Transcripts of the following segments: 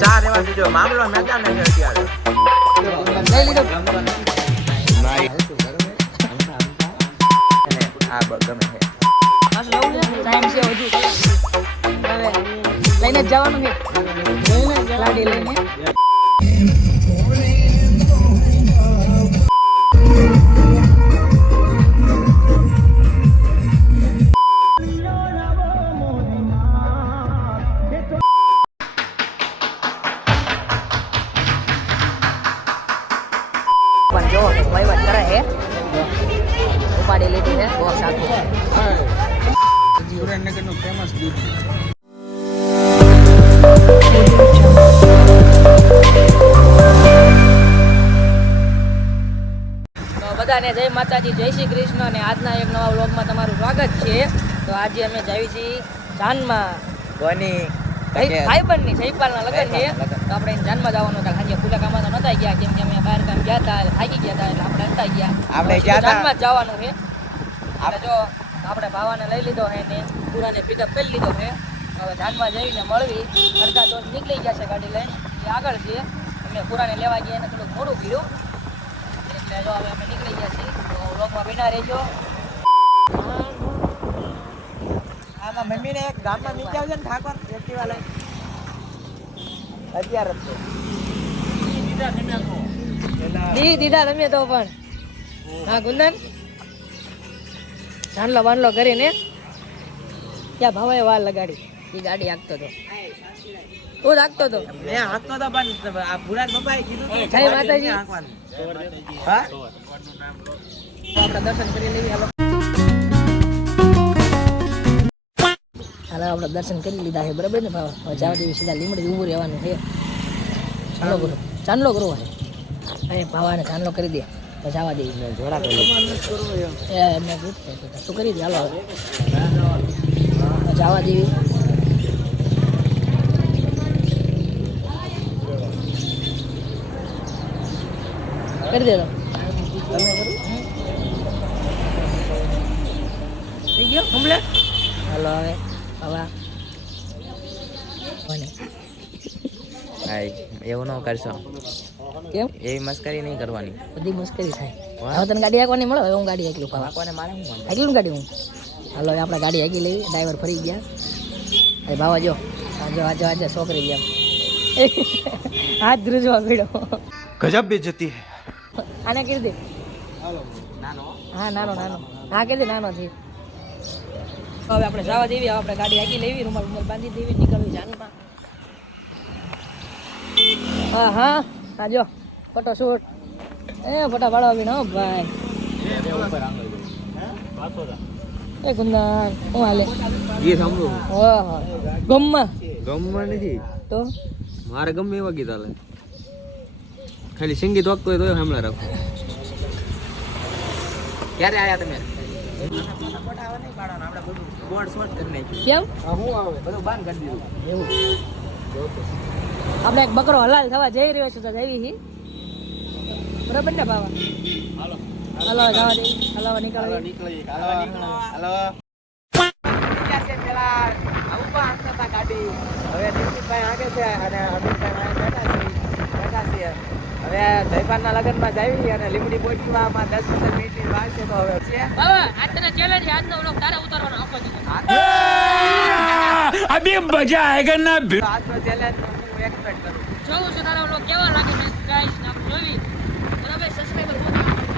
ચાર એવા છે જો મામલો મેદાન છે અત્યારે. લઈ લીધો. આ બ- ગમે છે. ટાઈમ છે. હજુ લઈને જવાનું છે. લાડી લઈને બધાને જય માતાજી જય શ્રી કૃષ્ણ અને આજના એક નવા વ્લોગમાં તમારું સ્વાગત છે. તો આજે અમે જાવી છીએ જાનમાં. કોની? ભાઈ ભાઈબંધની જયપાલના લગ્ન છે. તો આપણે જાનમાં જવાનું કાલ સાંજે ખુલ્લા કામમાં તો નતા ગયા કેમ કે અમે બહાર કામ ગયા હતા થાકી ગયા હતા એટલે આપણે નતા ગયા. આપણે ગયા હતા. જાનમાં જ જવાનું છે. આપણે જો આપણે ભાવાને લઈ લીધો છે ને પૂરાને પિકઅપ કરી લીધો છે. હવે જાનમાં જઈને મળવી. અડધા દોસ્ત નીકળી ગયા છે ગાડી લઈને. એ આગળ છે. અમે પૂરાને લેવા ગયા એને થોડું મોડું પીડ્યું એટલે જો હવે અમે નીકળી ગયા છીએ. તો લોકમાં બિના રહેજો. આમાં મમ્મીને એક ગામમાં નીચે આવજો ને ઠાકોર એક્ટિવા લઈ અત્યારે જ દી દીધા તમે તો પણ. હા ગુંદન ચાંદલો બાંધલો કરીને ત્યાં ભાવે વાર લગાડી? એ ગાડી હાંકતો હતો તું રાખતો હતો મેં હાંકતો તો પણ આ ભૂરાન બાપાએ કીધું જય માતાજી. હા? આપણે દર્શન કરી લેવી હાલો. આપણે દર્શન કરી લીધા છે બરાબર ને ભાવ? જવા દેવી સીધા લીમડી ઊભું રહેવાનું છે. ચાંદલો કરો ચાંદલો કરવો છે અહીં ભાવાને ચાંદલો કરી દે. તો જવા દેવી જોડા કરી એમને શું કરી દે હાલો જવા દેવી. કરી દે તો તમે કરું થઈ ગયો? કમ્પ્લેટ હાલો હવે હવે? હાય એવું ન કરશો. કેમ? એવી મસ્કરી નહીં કરવાની. બધી મુશ્કેલી થાય. હવે તને ગાડી હાંકવાની મળે? હવે હું ગાડી હાંકલું પાવા કોને મારે વાંધો? હાંકલું ગાડી હું? હાલો હવે આપણે ગાડી હાંકી લેવી ડ્રાઈવર ફરી ગયા. અરે ભાવા જો આજો આજે આજો છોકરી ગયા. હાથ ધ્રુજવા ગયો ગજબ બેજતી હે. આને કરી દે. હા નાનો નાનો. હા કરી દે નાનો છે. હવે આપણે જવા દેવી આપણે ગાડી આગી લેવી રૂમાલ રૂમાલ બાંધી દેવી નીકળવી જાનમાં. હા હા. હા જો. Photo shoot. એ ફોટા પાડવા બી હો? ભાઈ એ કુંદન હું હાલે? એ સાંભળું. ઓહો ગમમાં? ગમવા નથી. તો? મારે ગમે એવા ગીત હાલે. ખાલી સંગીત વાગતો હોય તો હમણાં રાખો. ક્યારે આયા તમે? ફોટા હવે નહીં પાડવાના આપણે બધું બોર્ડ શોર્ટ કરી નાખ્યું કેમ શું આવે. બધું બંધ કરી દીધું. એવું? આપણે એક બકરો હલાલ થવા જઈ રહ્યો છું તો જઈ હી. બરાબર ને બાબા હાલો. જવા દે. હાલો હવે નીકળવી નીકળી હાલો ક્યાં પેલા ઊભા હાંકતા ગાડી. હવે હાંકે છે અને અમિતભાઈ વાંહે બેઠા છે બેઠા છે હવે જયપાલના લગ્નમાં જાવી અને લીમડી પહોંચવામાં દસ પંદર મિનિટની વાર છે તો હવે છે. બાબા આજ તને ચેલેન્જ આજનો વ્લોગ તારે ઉતારવાનો આખો દીધો અભી મજા આયેગા ના? આજનો ચેલેન્જ હું એક્સપેક્ટ કરું. જોઉં છું તારો વ્લોગ કેવો લાગે છે ગાઈસ આપણે જોવી બરાબર સબસ્ક્રાઇબર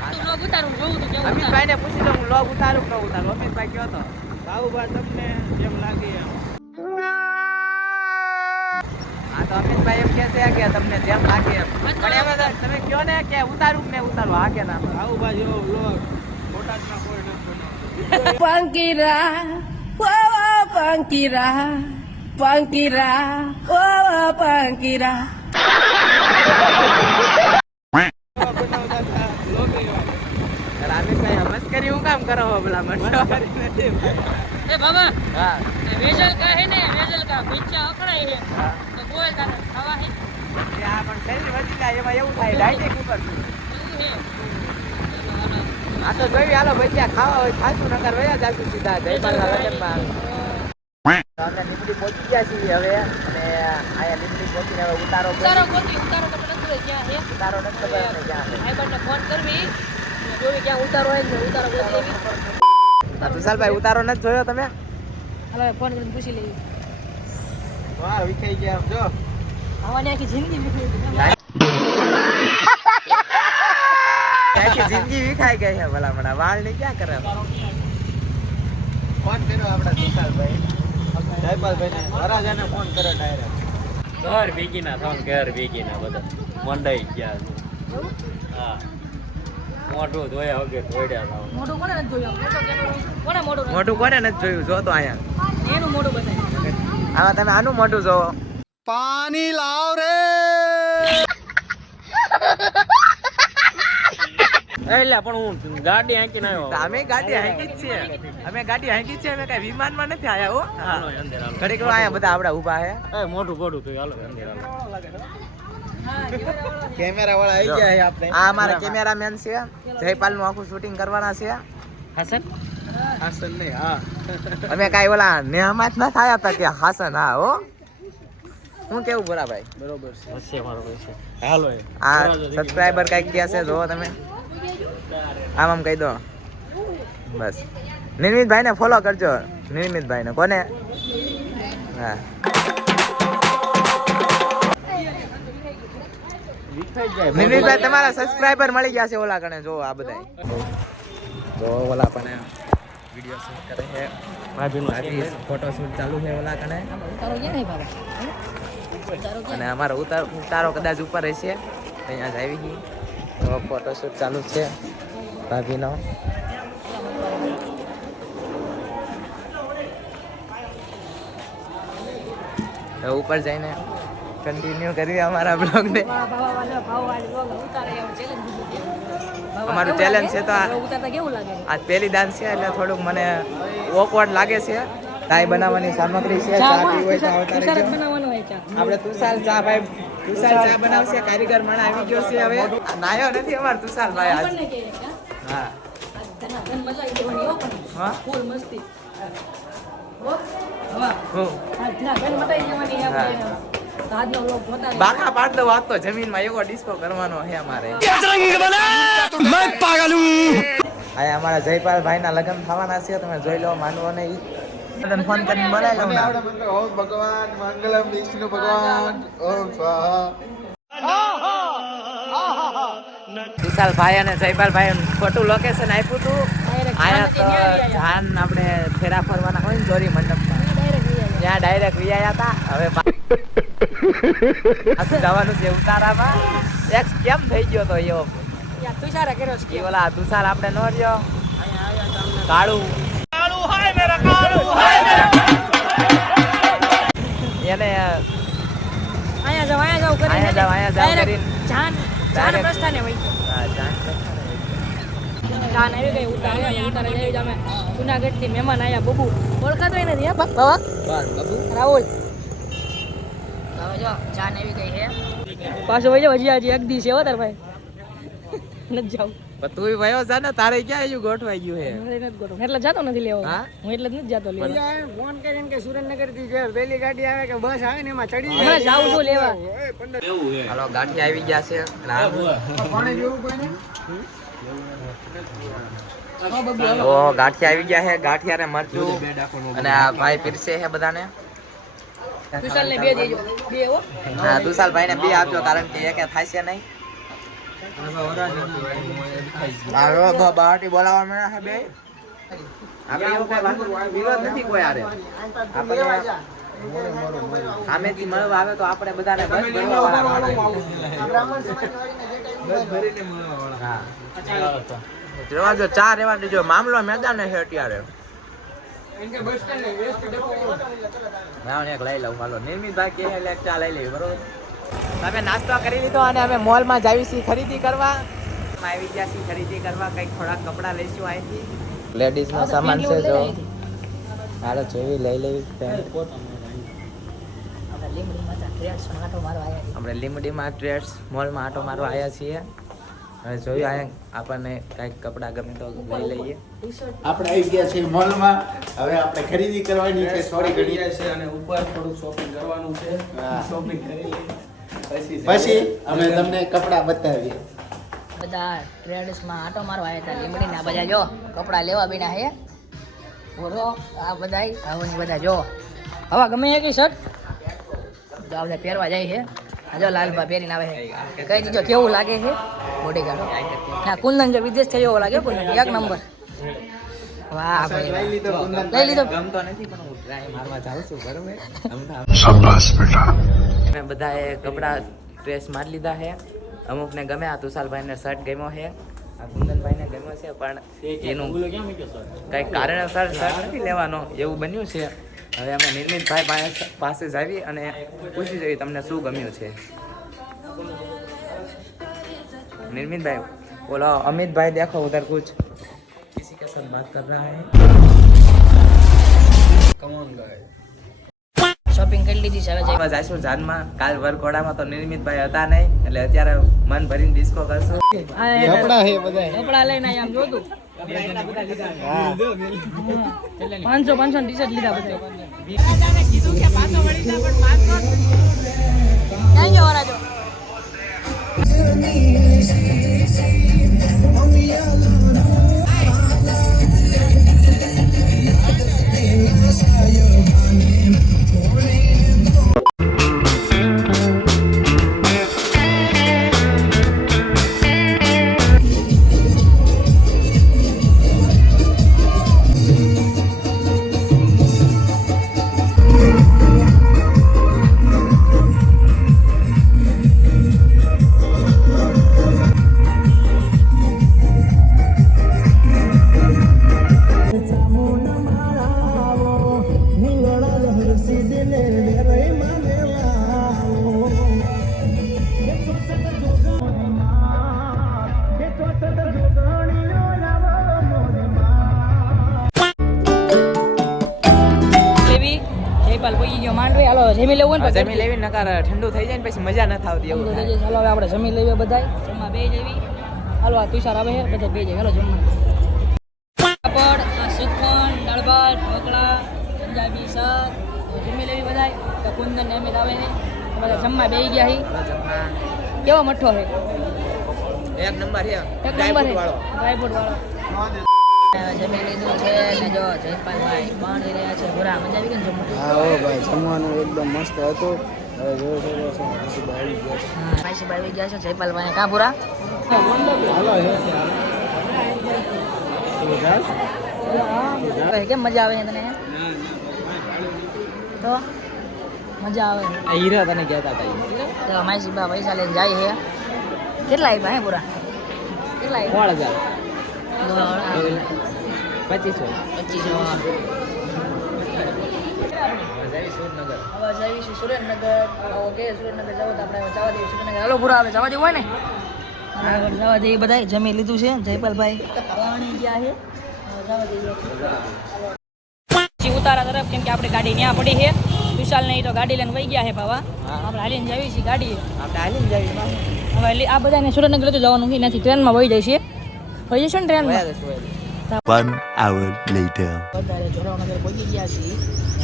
આજનો વ્લોગ ઉતારું જોઉં તો કેવો અમિતભાઈને પૂછી લો હું લોગ ઉતારું કે ન ઉતારું? અમિતભાઈ કયો તો? બાબુભાઈ તમને જેમ લાગે એમ? હા તો અમિતભાઈ એમ કહે છે કે તમને જેમ લાગે એમ. પણ એમાં તમે કયો ને કે ઉતારું ને ઉતારું હા કે ના બ્લોગ કોઈ કામ કરો બોલા મને? એ બાબા હા. વેજલ કહે ને વેજલ કા પીછા અકળાય હે. આ જાય હે, તો જોઈ હાલો ભજીયા ખાવા હોય ખાશું નકર વયા જાશું સીધા જયપાલના પહોંચી ગયા હવે અને આયા લીમડી પહોંચીને હવે ઉતારો ઉતારો કરી ઉતારો ક્યાં છે ઉતારો અમને ક્યાં છે ભાઈબંધને ફોન કરવી જોવી ક્યાં ઉતારો હોય ને ઉતારો ઉતારો નથી જોયો તમે? હાલો ફોન કરીને પૂછી લેવી વાહ વિખાઈ ગયા જો. આવવાની આખી જિંદગી નીકળી ગઈ. આખી જિંદગી વિખાઈ ગઈ છે ભલા વાળ ને ક્યાં કરે ફોન કર્યો આપણા વિશાલભાઈ. જયપાલભાઈ ને વરાજાને ફોન કર્યો ડાયરેક્ટ ઘર ભેગીના ત્રણ ઘર ભેગીના બધા. મંડાઈ ગયા છે. હા. મોઢું ધોયા વગર હતા મોઢું કોને નથી જોયું મોટો મોઢું મોટું કોને નથી જોયું જો તો અહીંયા. એનું મોઢું બતાય આમાં તમે આનું મોટું જોવો. એટલે પણ હું ગાડી હાંકીને તો આવ્યો અમે ગાડી હાંકી જ છીએ. અમે ગાડી હાંકી જ છીએ અમે કઈ વિમાનમાં નથી આયા હો. હાલો અંદર હાલો. ઘડીક વાર આયા બધા આપડા ઊભા હે. એ મોઢું થયું. હાલો અંદર હાલો. કેમેરા વાળા આવી ગયા છે આપણે. આ અમારા કેમેરામેન છે. જયપાલનું આખું શૂટિંગ કરવાના છે. હસન હાસન નહીં હા. અમે કાંઈ ઓલા નેહમાં જ ના થયા હતા કે હાસન હા હો. હું કેવું બોલા ભાઈ? બરોબર છે. હશે મારો ભાઈ હાલો આ સબસ્ક્રાઇબર કાંઈક કે છે જોવો તમે. આમ આમ કહી દો. બસ. નિર્મિતભાઈ ને ફોલો કરજો. નિર્મિતભાઈને. કોને? હા. નિર્મિતભાઈ તમારા સબસ્ક્રાઇબર મળી ગયા છે ઓલા કણે જો આ બધા જો ઓલા પણ વિડિયો શૂટ કરે છે. ભાભીનું બાકી ફોટો શૂટ ચાલુ છે ઓલા કણે ઉતારો ક્યાં નહીં બાબા અને અમારો ઉતાર ઉતારો કદાચ ઉપર રહેશે. અહીંયા જ આવી ગઈ. તો ફોટો શૂટ ચાલુ છે ભાભીનો. ઉપર જઈને કન્ટિન્યુ કરીએ અમારા બ્લોગને ચેલેન્જ અમારું લાગે? છે તો આ- પહેલી ડાન્સ છે એટલે થોડુંક મને ઓકવર્ડ લાગે છે. ચાય બનાવવાની સામગ્રી છે ચા પીવી હોય ચા ઉતારી બનાવવાનો હોય ચા. આપણે તુષાર ચા ભાઈ તુષાર ચા બનાવશે કારીગર મણ આવી ગયો છે હવે. નાયો નથી અમાર તુષાર ભાઈ આજ. હા? હા ફૂલ મસ્તી. હો? હા. હા મટાઈ જવાની બાકા પાડ દો વાત તો જમીનમાં એવો ડિસ્કો કરવાનો છે અમારે. આયા અમારા જયપાલ ભાઈના લગ્ન થવાના છે તમે જોઈ લો માનવો નહીં. તને ફોન કરીને બોલાવી લઉં ને ઓમ ભગવાન મંગલમ વિષ્ણુ ભગવાન ઓમ સ્વાહા વિશાલ ભાઈ અને જયપાલ ભાઈ ખોટું લોકેશન આપ્યું હતું. આયા તો જાન જાન આપણે ફેરા ફરવાના હોય ને જોરી મંડપમાં. ત્યાં ડાયરેક્ટ વિયા હતા. હવે જવાનું છે ઉતારામાં એક કેમ થઈ ગયો તો એવો તુષાર કર્યો છે ઓલા તુષાર આપણે નો રહ્યો. કાળું. એને આયા જાવ અહીંયા જાવ કરીને આયા જાવ, આયા જાવ કરીને. જાન જાન. પ્રસ્થાને વઈ હા જાન જાન આવી ગઈ ઉતારે જુનાગઢથી મહેમાન આયા બબુ. ઓળખાતો નથી હે બાબુ. રાહુલ. હવે જો જાન આવી ગઈ છે પાછો વહી જાવ હજી હજી એક દી છે તાર ભાઈ. નથી જાવ તું વયો છે ને તારે ક્યાં એવું ગોઠવાઈ ગયું હે? મારે નથી ગોઠવું. એટલે જાતો નથી લેવા. હું? એટલે નથી જાતો લેવા. ફોન કરીને કે સુરેન્દ્રનગરથી જે પહેલી ગાડી આવે કે બસ આવે ને એમાં ચડી જાય. છું લેવા. હાલો આવી ગયા છે. પાણી પીવું કોઈને ઓ ગાંઠી આવી ગયા છે ગાંઠિયા ને મરચું. અને આ ભાઈ પીરસે છે બધાને. વિશાલ બે દેજો. બે હો. હા દુસાલ ભાઈ ને બે આપજો કારણ કે એક થાય છે નહીં. હાલો બ- બાવટી બોલાવવા મળ્યા છે બે. આપણે એવું કોઈ વિરોધ નથી કોઈ હારે. આપણે સામેથી મળવા આવે તો આપણે બધાને બસ ભરવા વાળા માણસ. હા. રેવા દો ચા રેવા દેજો. મામલો મેદાન છે અત્યારે. ના એક લઈ લઉં હાલો. નિર્મિતભાઈ કહે એટલે ચા લઈ બરોબર? તમે નાસ્તો કરી લીધો અને અમે મોલમાં જાવી છીએ ખરીદી કરવા. આવી ગયા છીએ ખરીદી કરવા કંઈક થોડાક કપડાં લઈશું અહીંથી. લેડીઝનો સામાન છે જો. હાલો જેવી લઈ લેવી આપણે લીમડીમાં ટ્રેડ્સ મોલમાં આટો મારવા આવ્યા છીએ. હવે જોયું અહીંયા આપણને કાંઈક કપડાં ગમે તો લઈ લઈએ. આપણે આવી ગયા છે મોલમાં. હવે આપણે ખરીદી કરવાની છે સોરી ઘડી. છે અને ઉપર થોડું શોપિંગ કરવાનું છે. શોપિંગ કરી લઈએ. પછી પછી અમે તમને કપડાં બતાવીએ. બધા ટ્રેડર્સમાં આટો મારવા આવ્યા હતા લીમડીના બધા જો કપડાં લેવા બીના હે બોલો આ બધા આવની બધા જો. હવા ગમે કે શર્ટ તો આપણે બધા પહેરવા જાય છે. જો લાલભા પહેરીને આવે છે. કઈ દીજો કેવું લાગે છે? બોડી ગાર્ડ ના કુંદન જો વિદેશ થયો એવો લાગે કુંદન. એક નંબર. વાહ ભાઈ. લઈ લીધો ગમતો નથી પણ હું ટ્રાય મારવા જાઉં છું બરોબર? અમે બધાએ કપડા ડ્રેસ મારી લીધા છે. અમુકને ગમે આ તુષાલભાઈને શર્ટ ગમ્યો છે. આ કુંદનભાઈને ગમ્યો છે પણ એનું કંઈક કારણસર શર્ટ નથી લેવાનો એવું બન્યું છે. હવે અમે નિર્મિતભાઈ પાસે જ આવી અને પૂછી જોઈએ તમને શું ગમ્યું છે. નિર્મિતભાઈ બોલો અમિતભાઈ દેખો ઉધર કુછ કિસી કે સાથ બાત કર રહા હૈ? કમ ઓન ગાઈસ શોપિંગ કરી લીધી છે હવે જઈ બસ જાનમાં. કાલ વરઘોડામાં તો નિર્મિતભાઈ હતા નહીં એટલે અત્યારે મન ભરીને ડિસ્કો કરશું. કપડા હે બધા કપડા લઈને આમ જોતું પાંચસો પાંચસો ટી શર્ટ લીધા બધા. ક્યાં ગયો વરાજો? જમી લેવું નકાર ઠંડુ થઈ જાય ને પછી મજા ન થાવતી એવું થાય. થઈ જાય. ચાલો હવે આપણે જમી લેવી બધાય. જમવા બે જેવી હાલો આ તુષાર આવે છે. બધા બે જાય હાલો જમવા. પાપડ સુખન દાળ ભાત ઢોકળા પંજાબી શાક. જમી લેવી બધાય. તો કુંદન ને અમિત આવે છે. બધા જમવા બે ગયા હી કેવો મઠ્ઠો છે? એક નંબર છે. એક નંબર છે. વાળો. ડ્રાયફ્રૂટ વાળો. જમી લીધું છે ને જો જયપાલભાઈ પાણી રહ્યા છે. ભૂરા મજા આવી ગઈ જમવા હા હો ભાઈ જમવાનું એકદમ મસ્ત હતું. હવે જોયો છો ગયા હા માસીભાઈ આવી ગયા છે. જયપાલભાઈ કાં ભૂરા? ભાઈ, કેમ મજા આવે છે તને તો? મજા આવે. આ હીરા તને કહેતા હતા તો પૈસા લઈને જાય છે. કેટલા આપ્યા હે પૂરા કેટલા આપ્યા પચીસો પચીસો સુરેન્દ્રનગર ઓકે સુરેન્દ્રનગર આવે જવા દેવું ને આગળ જવા દઈએ બધાય જમી લીધું છે જયપાલભાઈ પાણી ગયા છે ઉતારા તરફ કેમ કે આપણે ગાડી ત્યાં પડી છે વિશાલ નહીં તો ગાડી લઈને વહી ગયા છે ભાવા આપણે હાલીને જઈએ છીએ ગાડી આપણે હાલીને જઈએ. હવે આ બધાને સુરેન્દ્રનગર તો જવાનું છે નથી ટ્રેનમાં વહી જાય છે વહી જશે ને ટ્રેનમાં. One hour later. વધારે જોરાવનગર પહોંચી ગયા છીએ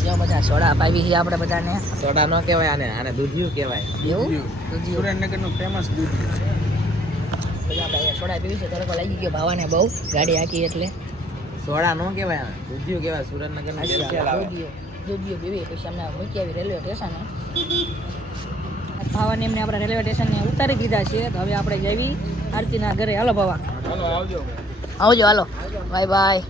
જો બધા સોડા પાવી છે આપણે બધાને સોડા નો કહેવાય આને આને દૂધિયું કહેવાય એવું. સુરેન્દ્રનગરનું ફેમસ દૂધ બધા ભાઈ સોડા પીવી છે તડકો લાગી ગયો ભાવાને બહુ ગાડી હાકી એટલે સોડા નો કહેવાય દૂધિયું કહેવાય સુરેન્દ્રનગરનું દૂધિયું દૂધિયો પીવી પછી અમને મૂકી આવી રેલવે સ્ટેશને ભાવાને એમને આપણે રેલવે સ્ટેશને ઉતારી દીધા છે. તો હવે આપણે જવી આરતીના ઘરે. હાલો ભાવા. આવજો. આવજો હાલો. Bye bye.